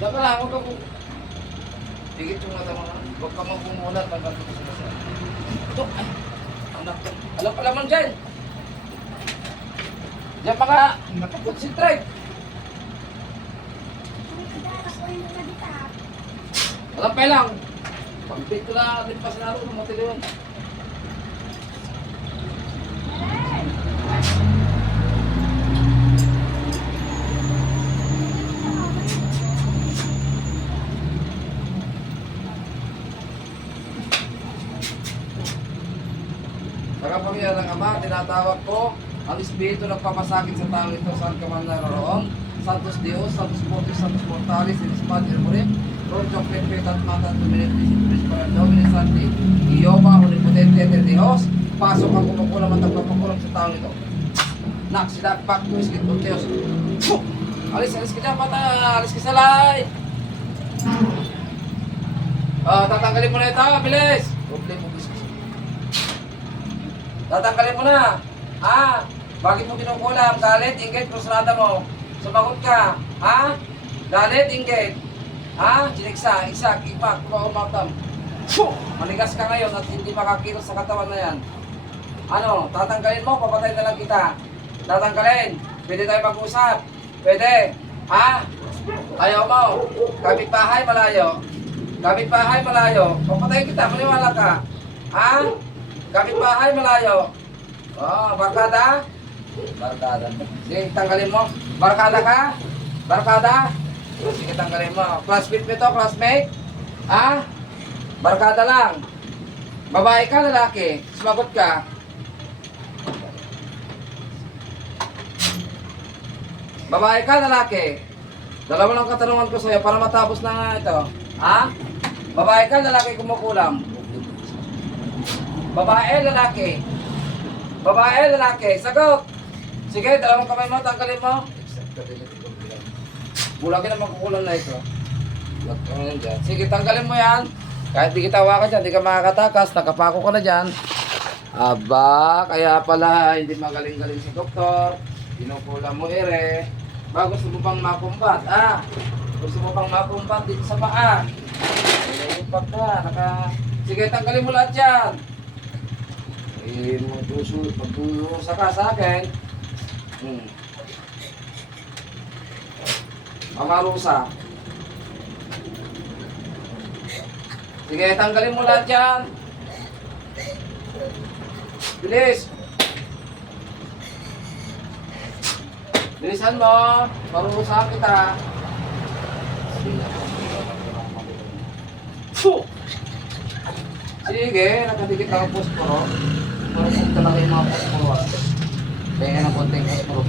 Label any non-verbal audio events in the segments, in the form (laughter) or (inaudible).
Dapat lang, huwag ka po. Higit yung mata mo. Huwag ka magpumulat ng ganito sa masa. Ito, ay. Anak ko. Alam pa naman dyan. Diyan mga concentrate. Alam pa lang. Pag-bait ko na din pa sa laro ng motel yun. Sa kapangyarihan ng Ama, tinatawag ko ang Espiritu ng papasakit sa tao ito saan ka man naroon. Santos Dios, Santos Fortis, Santos Mortalis, in Spad Irmorim, Lord of Perfect at Mata, Dominate, Visit, Para Domini Santi, Iyoba, Omnipotente, de Dios, pasok ang kumukulam at nagpapakulam sa tao ito. Nak, sila, pak, miskit, Dios. Puh! Alis, alis ka dyan, bata, alis ka sa light. Ah, tatanggalin mo na ito, bilis. Problema. Tatanggalin mo na. Ha? Bakit mo kinukulam? Galit, inggit, frustrada mo. Sumagot ka. Ha? Galit, inggit. Ha? Siniksa, iksak, ipak, kumaumatam. Puh! Manigas ka ngayon at hindi makakilos sa katawan na yan. Ano? Tatanggalin mo, papatay na lang kita. Tatanggalin. Pwede tayo mag-usap. Pwede. Ha? Ayaw mo. Kapit-bahay malayo. Kapit-bahay malayo. Papatayin kita, maniwala ka. Ha? Kapit-bahay malayo. Oh, barkada? Barkada. Sige, tanggalin mo. Barkada ka? Barkada? Sige, tanggalin mo. Classmate mo ito, classmate? Ha? Barkada lang. Babae ka, lalaki? Sumagot ka. Babae ka, lalaki? Dalawa lang katanungan ko sa'yo para matapos na nga ito. Ha? Babae ka, lalaki kumukulam? Babae, lalaki? Babae, lalaki? Sagot! Sige, dalawang kamay mo, tanggalin mo. Bulagin na magkukulam na ito. Sige, tanggalin mo yan. Kahit di kita hawakan dyan, di ka makakatakas, nakapako ka na dyan. Aba, kaya pala hindi magaling-galing si doktor. Kinukulam mo ere. Ba, gusto mo pang makumbat, ah? Gusto mo pang makumbat dito sa paa. Naiipak ka, naka... Sige, tanggalin mo lahat yan. Eh, magtuso, magtusa ka sa akin. Hmm. Mama Rosa. Sige, tanggalin mo lahat yan. Bilis. Bilisan mo. Marusa kita. Sige, nakadikit lang ang posporo. Kung talaga yung mga posporo. Kaya ng konting posporo.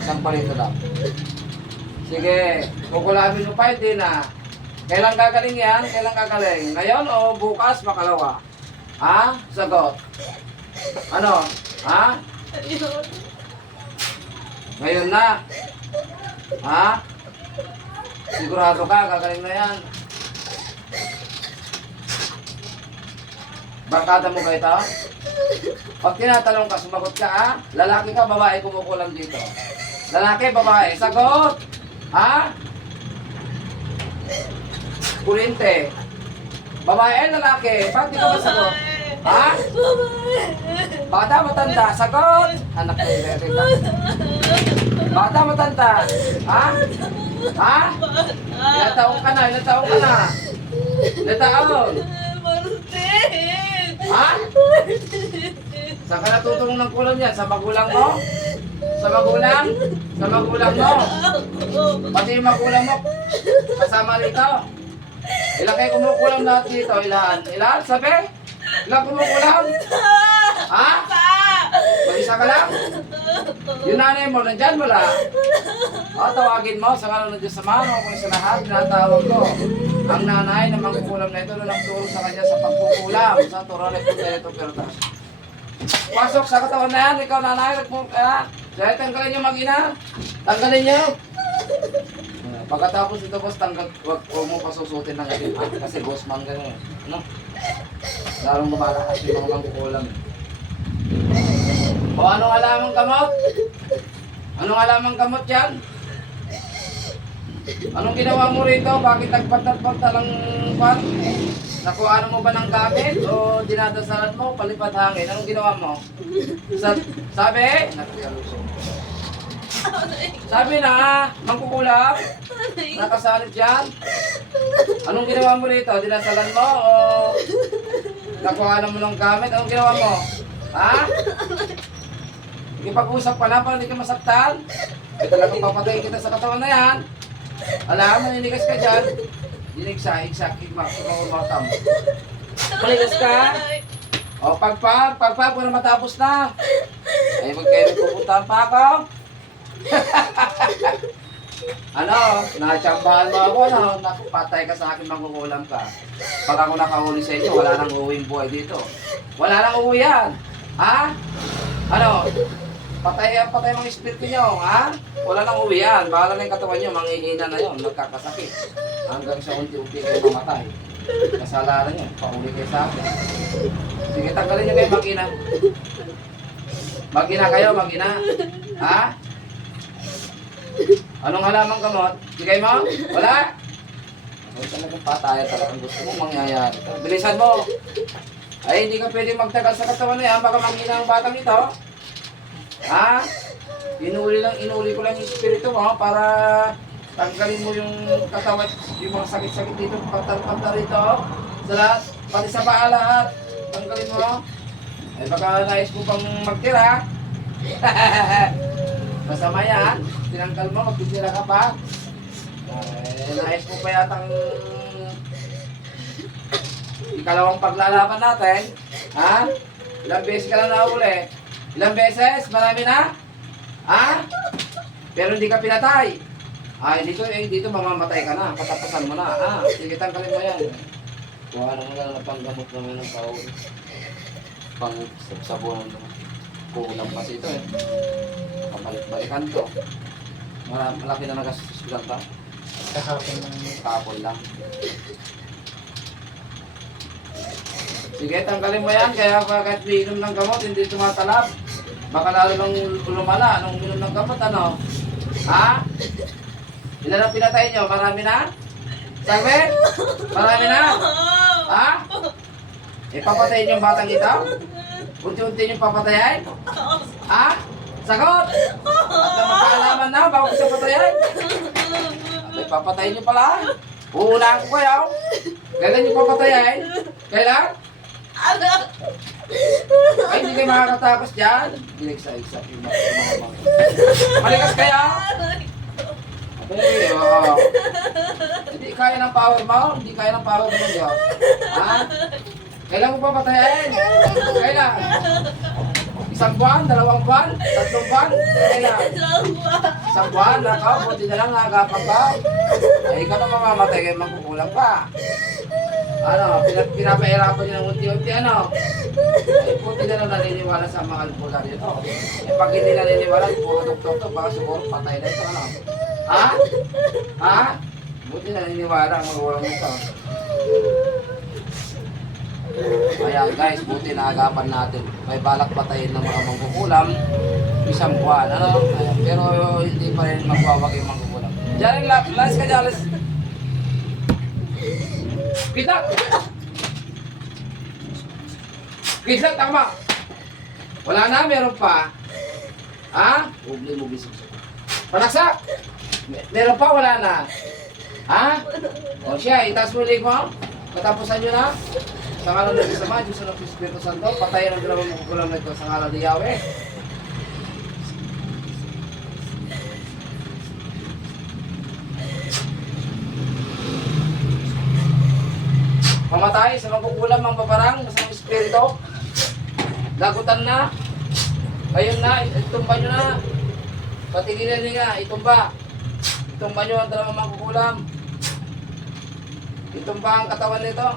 Isang palito lang. Sige, kukulamin mo pa hindi na. Kailan gagaling yan? Kailan gagaling? Ngayon o bukas makalawa? Ha? Sagot. Ano? Ha? Ngayon na. Ha? Sigurado ka, gagaling na yan. Barkada mo ba ito? Pag tinatanong ka, sumagot ka ha? Lalaki ka, babae kumukulam dito. Lalaki, babae. Sagot! Ha? Kulinte. Babae, lalaki. Bakit di ka ba sagot? Ha? Bata, matanda. Sagot! Anak ko, Erika. Bata, matanda. Ha? Ha? Ilan taong ka na? Ilan taong ka na? Ilan taon? Ha? Saan ka natutulong ng kulam yan? Sa magulang mo? Sa magulang? Sa magulang mo? Pati yung magulang mo? Kasama rito? Ilan kayo kumukulam lahat dito? Ilan? Ilan? Sabi? Ilan kumukulam? Ha? Mag-isa ka lang? Yung nanay mo, nandyan wala? O, tawagin mo sa kanan ng Diyos sa mano kung sa lahat, tinatawag ko. Ang nanay na mangkukulam na ito na nagturo sa kanya sa pagkukulam sa Torone Putereto Pertas. Pasok sa katawan na yan, ikaw nanay, nagpum... Ah, dahil tanggalin niyo mag-ina. Tanggalin niyo. Pagkatapos ito, boss, tanggal, wag, wag mo pasusutin ng. Ah, kasi boss man ganun. Ano? Lalong lumalakas yung mga mangkukulam. O anong alamang gamot? Anong alamang gamot yan? Anong ginawa mo rito? Bakit nagpatat-pata lang pan? Nakuha mo ba ng gamit o dinadasalan mo, palipad hangin? Anong ginawa mo? Sa, sabi? Sabi na, mangkukulam, nakasalit dyan. Anong ginawa mo rito? Dinasalan mo o nakuha mo ng gamit? Anong ginawa mo? Ha? Ikipag-usap ka na para hindi ka masaktan. Eh talagang papatayin kita sa katawan na yan. Alam, maninigas ka dyan. Dinig sa exact mak matam. Maligas ka. O pagpag, pagpag, para matapos na. Ay magkairo pupuntahan pa ako. (laughs) ano, natsambahan mo ako, no? Naku, patay ka sa akin, mangkukulam ka. Pag ako nakahuli sa inyo, wala nang uwing buhay dito. Wala nang uwi yan. Ha? Ano? Patay ang patay mga espiritu nyo, ha? Wala nang uwi yan. Bahala na yung katawan nyo, manghihina na yun, nagkakasakit. Hanggang sa unti-unti kayo mamatay. Kasalanan nyo, pauli kayo sa akin. Sige, tanggalin nyo kayo, magina. Magina kayo, magina. Ha? Anong halamang gamot? Bigay mo? Wala? Ay, talagang patayan talagang gusto mo mangyayari. Bilisan mo! Ay, hindi ka pwede magtagal sa katawan na yan. Baka manghina ang batang ito. Ha? Inuli lang, inuli ko lang yung espiritu mo para tanggalin mo yung katawan, yung mga sakit-sakit dito, patal-patal rito. Sa lahat, pati sa paa lahat. Tanggalin mo. Ay baka nais mo pang magtira. (laughs) Masama yan. Tinanggal mo, magtitira ka pa. Ay, nais mo pa yatang ikalawang paglalaban natin. Ha? Ilang beses ka lang nauli? Ilang beses? Marami na? Ha? Pero hindi ka pinatay. Ay, dito, eh, dito mamamatay ka na. Patapasan mo na. Ha? Sige, tanggalin mo yan. Kuha na mo na ng panggamot naman ng tao. Pang sabunan naman. Kulang kasi ito eh. Pabalik-balikan to. Malaki na nagastos lang ta. Kahapon lang. Kapon lang. Sige, tanggalin mo yan. Kaya bakit umiinom ng gamot, hindi tumatalab. Baka lalo lang lumala. Anong uminom ng gamot, ano? Ha? Ilan ang pinatay nyo? Marami na? Sabi? Marami na? Ha? Ipapatayin yung batang ito? Unti-unti yung papatayin? Ha? Sagot! At na magkaalaman na, bago siya patayin. Ay, papatayin niyo pala. Uunahan ko kayo. Kailan niyo papatayin? Kailan? Ay, hindi kayo makakatapos dyan. Binagsa-igsa yung mga mga. Malikas kaya? Abay, oo. Hindi kaya ng power mo? Hindi kaya ng power mo Diyos. Ha? Kailan mo papatayin? Kailan? Isang buwan? Dalawang buwan? Tatlong buwan? Kailan? Isang buwan, nakaw, buti na lang nagapan ka. Ay, ikaw na mamamatay kayo, magkukulang pa. Ano, pinap pinapahirapan niyo ng unti-unti, ano? Ay, buti na lang naniniwala sa mga albularyo to. Eh, pag hindi naniniwala, puro doktor to, baka siguro patay na ito, ano? Ha? Ha? Buti naniniwala ang magulang ito. Kaya guys, buti naagapan natin. May balak patayin ng mga mangkukulam. Isang buwan, ano? Pero hindi pa rin magwawag yung mangkukulam. Diyan last ka dyan, last. Kita! Kita, tama! Wala na, meron pa. Ha? Ugli mo bisig. Panaksak! Me- Meron pa, wala na. Ha? O siya, itaas mo lig mo. Katapusan nyo na. Sa ngalan ng Isama, Diyos ng Espiritu Santo, patayin ang dalawang magugulang na ito sa ngalan ni Yahweh. Mamatay sa magugulang mga paparang, sa Espiritu. Lagutan na. Ayun na, itumba nyo na. Patigilin nyo nga, itumba. Itumba nyo ang dalawang magugulang. Itumba ang katawan nito.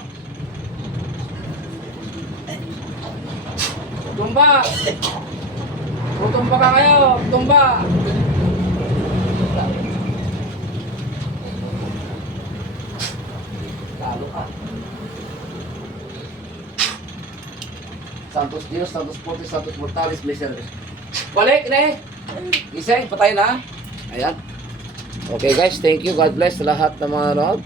Tumba! Tutumba ka kayo! Tumba! Talo ka. Santos Dios, Santos Fortes, Santos Mortales, Blessed. Balik, ne! Gising, patay na. Ayan. Okay guys, thank you. God bless lahat ng mga nanood.